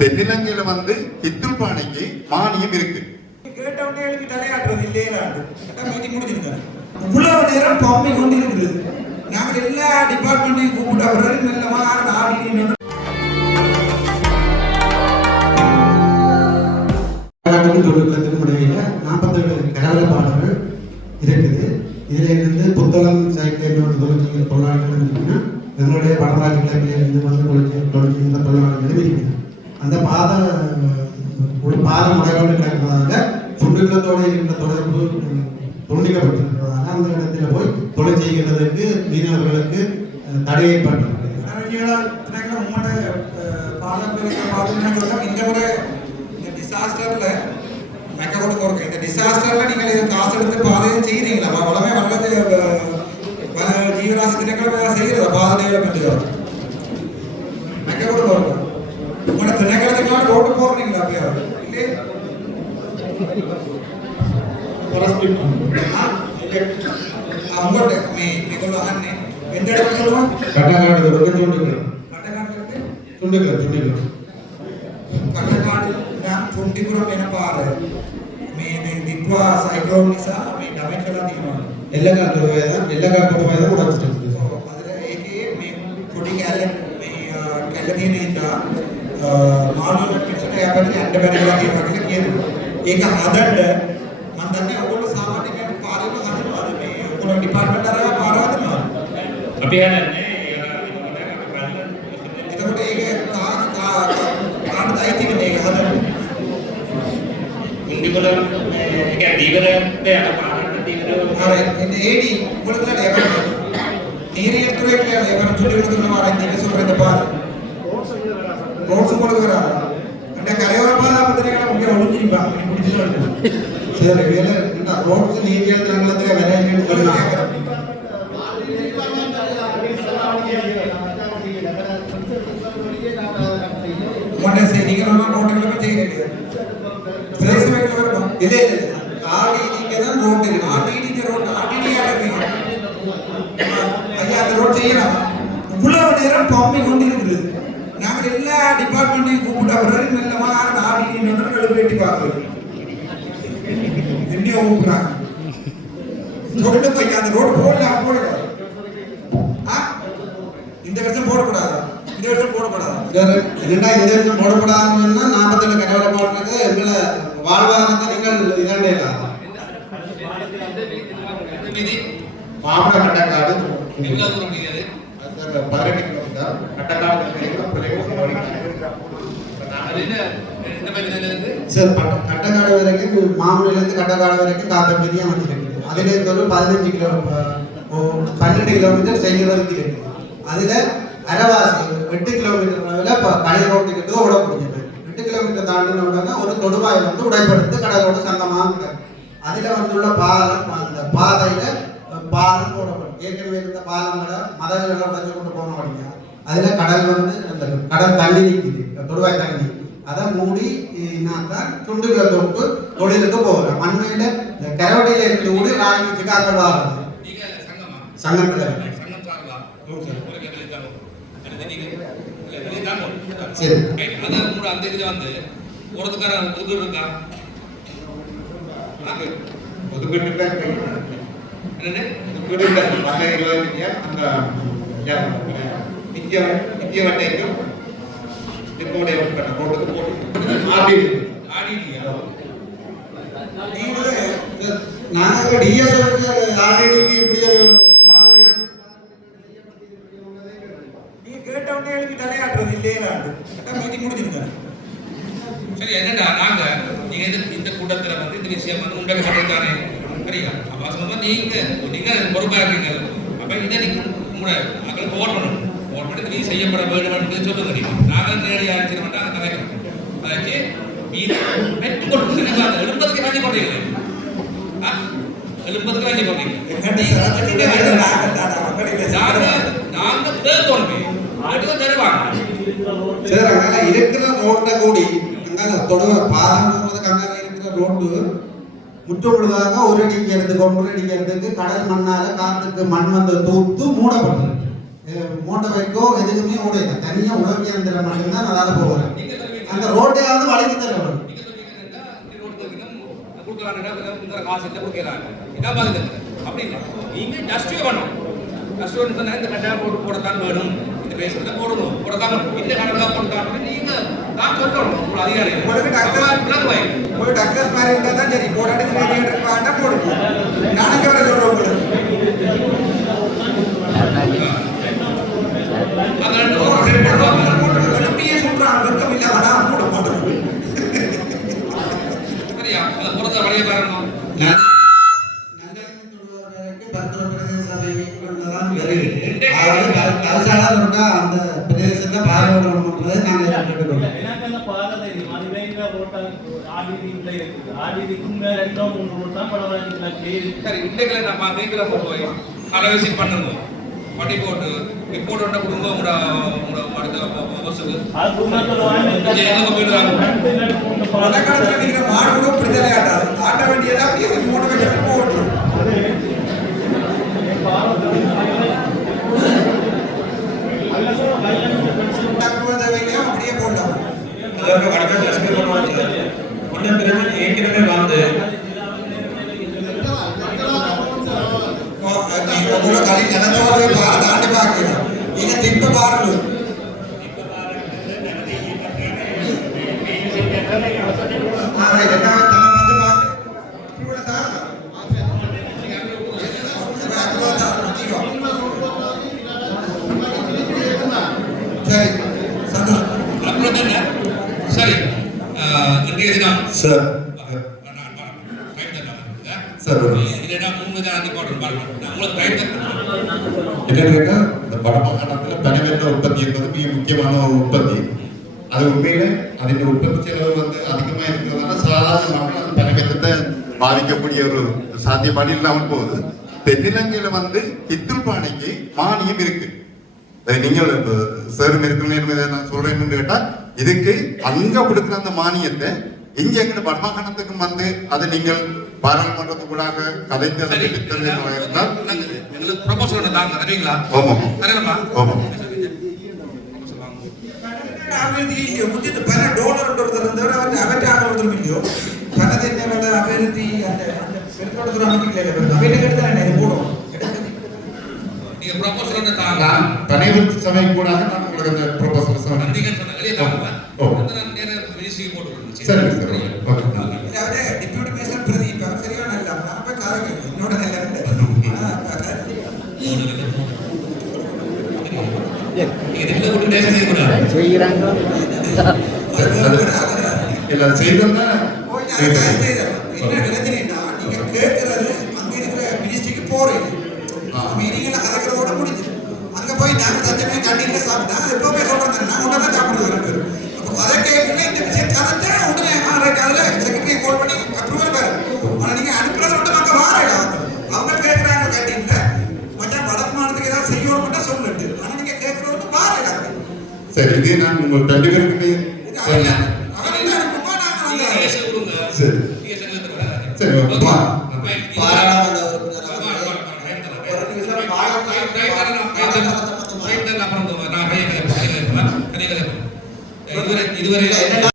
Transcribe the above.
தென்னிலங்கையில வந்து பித்துள் பானைக்கு மானியம் இருக்கு. கேட்டவனே தலையாட்டுறது இல்லையா மீட்டிங் முடிச்சிருக்காரு. இவ்வளவு நேரம் பம்பை கொண்டு இருக்குது. நாங்கள் எல்லா டிபார்ட்மெண்ட்டையும் கூப்பிட்டு அவர்கள் நல்ல ஆடி தொழில்நுட்பத்துக்கு இடையில 47 கரவல பாடல்கள் இருக்குது. இதுல இருந்து புத்தளம் சைக்கிள் தொழிற்சங்க தொழிலாளர்கள் இருக்குன்னா எங்களுடைய வடமாநில கிளைகளிலிருந்து வந்து தொழிற்சங்க தொழிலாளர்களும் இருக்குது. அந்த ஒரு பாத முறையோடு கிடக்கிறதாக சுற்றுலத்தோடு இருக்கின்ற தொடர்பு துண்டிக்கப்பட்டிருக்கிறதால அந்த இடத்துல போய் தொழில் செய்கிறதுக்கு மீனவர்களுக்கு தடை ஏற்பட்டிருக்கிறது. டிசாஸ்டர்ல மெக்க கூட கொடுக்க இந்த டிசாஸ்டர்ல நீங்கள் இதை காசு எடுத்து பாதையும் செய்யறீங்களா? வளமே வளர்ந்து ஜீவராசி திணைக்களம் செய்யறதா பாதைகளை பற்றி மெக்க கூட கொடுக்கும். உங்களோட திணைக்களத்துக்கான ரோடு போடுறீங்களா? அப்படியா இல்லையே உங்கள்கிட்ட மீக்குள்ள எந்த இடத்துல சொல்லுவோம்? கட்டக்காடு චුන්ටිපුරම වෙන පාර මේ දික්වා සයික්ලෝන් නිසා මේ ඩැමේජ් කරලා තියෙනවා. එල්ලගත්තු වේද උඩට අද ඒකේ මේ පොඩි කැල්ල තියෙන ඉඳලා මානව පිටට යපට යන්න බැරි වෙලා තියෙනවා කියලා කියනවා. ඒක හදන්න මම දන්නේ ඔයගොල්ලෝ සාමාන්‍යයෙන් පාරේම හදනවා. මේ ඔයගොල්ලෝ ඩිපාර්ට්මන්ට් අරගෙන පාර හදනවා. අපි හදන්නේ එතකොට ඒක කාටද අයිති වෙන්නේ ඒක හදන්න? Dibel, kayak dibel deh apa dibel. Hari ini edi, boleh tidak lebar. Ini yang tuh yang lebar curi itu nama orang ini seperti depan. Road semua lebar. Anda karyawan apa? Betul kan mungkin orang jadi bang, ini pun tidak ada. Saya lebih ada, road itu nih yang terang letak ada yang itu boleh lebar. Mana sih ini kan orang road yang lebih tinggi dia. இல்ல ஆடிடிக்கு தான் road இருக்கு. ஆடிடிக்கு road ஆடிடியாருக்கு ஐயா அந்த road செய்யலாம். இவ்வளவு நேரம் பம்பை கொண்டு இருக்குது. நாங்கள் எல்லா டிபார்ட்மெண்ட்டையும் கூப்பிட்டு அவர்கள் நல்லமா ஆடிடி எழுப்பி பார்க்கிறோம். என்ன கூப்பிடுறாங்க சொல்லிட்டு போய் அந்த ரோடு போடலாம் போடக்கூடாது. இந்த வருஷம் போடக்கூடாது. இந்த வருஷம் போடக்கூடாது. என்னடா இந்த வருஷம் போடக்கூடாதுன்னா 47 கரவல பாடுறது எங்களை வாழ்வாதாரத்தை நீங்கள் இதண்டேல மாமர கட்டக்காடு எவ்வளவு தூரம் முடியாது? அது 18 கிலோமீட்டர் கட்டக்காடு சார் கட்டக்காடு வரைக்கும் மாமூலிலிருந்து கட்டக்காடு வரைக்கும் காத்தம்பெரிய வண்டி இருக்குது. அதுல இருந்து ஒரு 12 கிலோமீட்டர் செய்கிறதுக்கு இருக்கு. அதுல அரைவாசி 8 கிலோமீட்டர் அளவில் கடல் ரோட்டுக்கிட்டு ஓட முடிஞ்சது. 8 கிலோமீட்டர் தாண்டின உடனே ஒரு தொடுவாயை வந்து உடைப்படுத்து கடலோட சங்கமாக அதுல வந்துள்ள பாலம் அந்த பாதையில பாலம் போடப்படும். ஏற்கனவே இருந்த பாலங்களை மதங்களை உடைஞ்சு கொண்டு போன வழியா அதுல கடல் வந்து அந்த கடல் தண்ணி நிற்குது, தொடுவாய் தண்ணி அதை மூடி தான் துண்டுகளை தொட்டு தொழிலுக்கு போகிறோம். மண்மையில கரவட்டியில இருந்து கூட ராணிக்கு காக்கல் வாங்குது சங்கத்துல சரி. அதான் கூட அந்த இதுல வந்து ஒருத்தக்கார ஒதுக்கீடு இருக்கா? ஒதுக்கீடு என்னது ஒதுக்கீடு அந்த நித்திய வட்டைக்கும் இப்போடைய ரோட்டுக்கு போட்டு ஆடிடியா நாங்கள் டிஎஸ் ஆடிடிக்கு இப்படி ஒரு கேட்டவனே எழுப்பி தலையாட்டுறது இல்லையா மீட்டிங் முடிச்சிருக்காரு. சரி என்னடா நாங்க நீங்க இந்த கூட்டத்துல வந்து இந்த விஷயம் வந்து உங்களுக்கு சொல்லித்தானே சரியா? அப்ப சொன்னா நீங்க பொறுப்பா இருக்கீங்க. அப்ப இதை நீங்க மக்கள் போடணும். போட்டு நீ செய்யப்பட வேண்டும் என்று சொல்லுங்க. நீங்க நாங்கள் நேரடியாக ஆட்சி பண்ணா அதை கதைக்கிறோம். அதாச்சு மீது பெற்று கொடுத்து எழுப்பதுக்கு வேண்டி போடுறீங்க. எழுப்பதுக்கு வேண்டி போடுறீங்க. நாங்க தேர்தோணுமே சார் அங்கே இருக்கிற ரோட்டை கூடி அங்கே தொடுவ பாலம் போகிறதுக்கு அங்கே இருக்கிற ரோட்டு முற்றுமுழுதாக ஒரு அடிக்கிறதுக்கு 1 அடிக்கிறதுக்கு கடல் மண்ணால காத்துக்கு மண் வந்து தூத்து மூடப்பட்டிருக்கு. மோட்டர் பைக்கோ எதுக்குமே ஓடையில தனியாக உழவு இயந்திரம் மட்டும்தான் அதால போகிறேன். அந்த ரோட்டையாவது வளைந்து தர வேணும். காசு கொடுக்கிறாங்க இதான் பதில் அப்படின்னு நீங்க ஜஸ்டிஃபை பண்ணணும். ஜஸ்டிஃபை பண்ணா இந்த கட்டாயம் போடத்தான் வேணும், இந்த பேசுறத போடணும், போடத்தான் இந்த கணக்காக போடத்தான் நீங்க தான் சொல்லணும். உங்க அதிகாரி உங்களுக்கு டக்ளஸ் மாதிரி இருந்தால் தான் சரி. போராடி வேண்டாம் போடுங்க. நாளைக்கு வர சொல்கிறேன் உங்களுக்கு வெளியே சொல்கிறாங்க வெக்கம் இல்லை ஆனால் கூட போடுறது சரியா அதை புறத்தை வழிய பாருங்க. அந்த பிரதேசத்தை பார்வையிடணும்ன்றதை நாங்கள் கேட்டுக்கொள்வோம். சரி இன்றைக்கு நம்ம நீங்கள போய் அரைவசி பண்ணுங்க, பண்ணி போட்டு ரிப்போர்ட் ஒன்றை கொடுங்க. உங்களோட அடுத்த பஸ்ஸுக்கு பணக்காலத்தில் இருக்கிற மாடு பிரச்சனை ஆட்டாது. ஆட்ட வேண்டியதா மூணு வருஷம் போகணும். அப்படியே போடலாம். அதற்கு வடக்கு எக்ஸ்பிளைன் பண்ணுவாங்க. ஒன்றும் பிரச்சனை ஏற்கனவே வந்து உங்களை களி ஜனத்தோடு தாண்டி பார்க்கணும். நீங்க திம்ப பாருங்க. சரி இன்றைய தினம் சார் சார் இல்லைன்னா 3 தான் போடுறோம் பாருங்க. உங்களுக்கு டைம் தரணும். என்னன்னா இந்த வடமாகாணத்தில் பனைவெல்ல உற்பத்தி என்பது மிக முக்கியமான ஒரு உற்பத்தி. அது உண்மையில அதன் உற்பத்தி செலவு வந்து அதிகமாக இருக்கிறதுனால சாதாரண மக்கள் அந்த பனைவெல்லத்தை பாதிக்கக்கூடிய ஒரு சாத்தியப்பாடு இல்லாமல் போகுது. தென்னிலங்கையில வந்து பித்தூர் பானைக்கு மானியம் இருக்கு. நீங்கள் சேரும் இருக்கிற நான் சொல்றேன்னு கேட்டா இதுக்கு அங்க கொடுக்குற அந்த மானியத்தை இங்க எங்க வடமாகாணத்துக்கும் வந்து அதை நீங்கள் பாராளுமன்றத்துக்கூடாக கலைந்து அதை இருந்தால் எங்களுக்கு ப்ரொபோசல் தாங்க தருவீங்களா? ஆமாம் தரணுமா? ஆமாம் பல டோலர் இருந்தவர் அவற்றை ஆக இல்லையோ பணத்தை அபிவிருத்தி அந்த பெருந்தோட்டத்துறை அமைப்புகள் அவையில எடுத்து போடுவோம். நீங்க ப்ரொபோசல் தாங்க. நான் பனைவர்த்தி சபை கூடாக நான் உங்களுக்கு அந்த ப்ரொபோசல் சொன்னேன். நீங்க சொன்னீங்களே தாங்க. நான் நேரா மினிஸ்ட்ரி போட்டு விடுறேன். சரி சரி ஓகே. அதாவது டிப்யூட்டி மினிஸ்டர் பிரதீப் சரியான இல்ல நான் போய் காலங்க என்னோட நல்ல இதுல ஒரு டேஷன் செய்யக்கூடாது. செய்யறாங்க இல்ல செய்தோம்னா என்ன நினைச்சீங்கன்னா நீங்க கேட்கறது அங்க இருக்கிற மினிஸ்ட்ரிக்கு போறீங்க. மீனிங்ல கலக்கிறதோட முடிஞ்சு அங்க போய் நாங்க தஞ்சமே கண்டிப்பா சாப்பிட்டா எப்பவுமே சொல்றேன் நான் உடனே சாப்பிடுவேன். அப்போ அதை கேட்கல இந்த விஷயம் கலந்து உடனே அதில் செக்ரட்டரி கால் பண்ணி அப்ரூவல் பாரு. ஆனால் நீங்க அனுப்புறத விட்டு அங்கே வாரடா அவங்க கேட்கறாங்க கேட்டீங்க மச்சான் வடக்கு மாநிலத்துக்கு ஏதாவது செய்யணும் மட்டும் சொல்லிட்டு ஆனால் நீங்க கேட்கறது விட்டு வாரடா. சரி இது நான் உங்கள் 2 பேருக்கு அவன் தான் அனுப்புமா நாங்கள் சரி நீங்க செக்ரட்டரி சரி